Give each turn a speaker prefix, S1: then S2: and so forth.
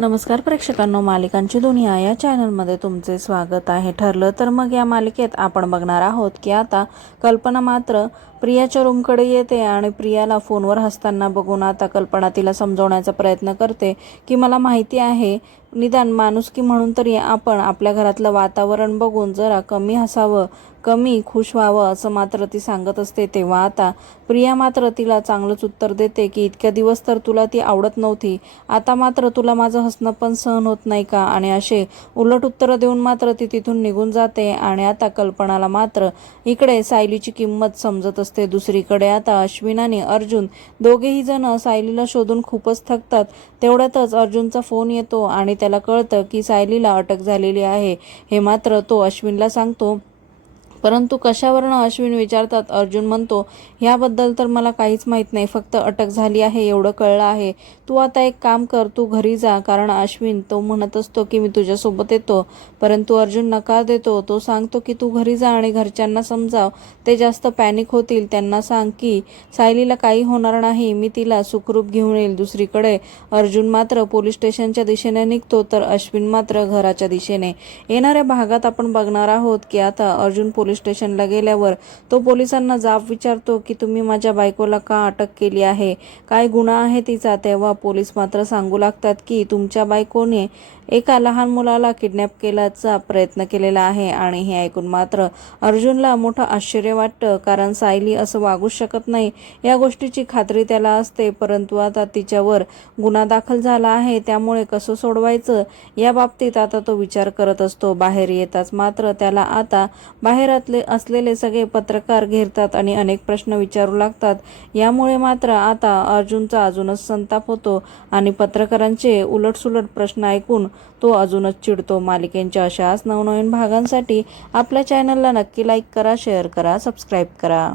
S1: नमस्कार प्रेक्षकांनो मालिकांची दुनिया या चॅनलमध्ये तुमचे स्वागत आहे. ठरलं तर मग या मालिकेत आपण बघणार आहोत की आता कल्पना मात्र प्रियाच्या रूमकडे येते आणि प्रियाला फोनवर हसताना बघून आता कल्पना तिला समजवण्याचा प्रयत्न करते की मला माहिती आहे निदान माणुसकी म्हणून तरी आपण आपल्या घरातलं वातावरण बघून जरा कमी हसावं कमी खुश व्हावं असं मात्र ती सांगत असते. तेव्हा आता प्रिया मात्र तिला चांगलंच उत्तर देते की इतक्या दिवस तर तुला ती आवडत नव्हती. आता मात्र तुला माझं हसणं पण सहन होत नाही का? आणि असे उलट उत्तरं देऊन मात्र ती तिथून निघून जाते आणि आता कल्पनाला मात्र इकडे सायलीची किंमत समजत असते. दुसरीकडे आता अश्विन आणि अर्जुन दोघेही जण सायलीला शोधून खूपच थकतात. तेवढ्यातच अर्जुनचा फोन येतो आणि त्याला कळतं की सायलीला अटक झालेली आहे. हे मात्र तो अश्विनला सांगतो. परंतु कशावरनं अश्विन विचारतात अर्जुन म्हणतो ह्याबद्दल तर मला काहीच माहीत नाही फक्त अटक झाली आहे एवढं कळलं आहे. तू आता एक काम कर तू घरी जा कारण अश्विन तो म्हणत असतो की मी तुझ्यासोबत येतो. परंतु अर्जुन नकार देतो तो सांगतो की तू घरी जा आणि घरच्यांना समजाव. ते जास्त पॅनिक होतील त्यांना सांग की सायलीला काही होणार नाही मी तिला सुखरूप घेऊन येईल दुसरीकडे. अर्जुन मात्र पोलीस स्टेशनच्या दिशेने निघतो तर अश्विन मात्र घराच्या दिशेने. येणाऱ्या भागात आपण बघणार आहोत की आता अर्जुन पोलीस स्टेशनला गेल्यावर तो पोलिसांना जाब विचारतो की तुम्ही माझ्या बायकोला का अटक केली आहे? काय गुन्हा आहे तिचा? तेव्हा पोलीस मात्र सांगू लागतात की तुमच्या बायकोने एका लहान मुलाला किडनॅप केल्याचा प्रयत्न केलेला आहे आणि हे ऐकून मात्र अर्जुनला मोठं आश्चर्य वाटतं कारण सायली असं वागूच शकत नाही. या गोष्टीची खात्री त्याला असते परंतु आता तिच्यावर गुन्हा दाखल झाला आहे त्यामुळे कसं सोडवायचं? या बाबतीत आता तो विचार करत असतो. बाहेर येताच मात्र त्याला आता बाहेरातले असलेले सगळे पत्रकार घेरतात आणि अनेक प्रश्न विचारू लागतात. यामुळे मात्र आता अर्जुनचा अजूनच संताप होतो आणि पत्रकारांचे उलटसुलट प्रश्न ऐकून तो अजूनच चिडतो. मालिकेंच्या अशाच नवनवीन भागांसाठी आपल्या चॅनलला नक्की लाईक करा शेअर करा सबस्क्राईब करा.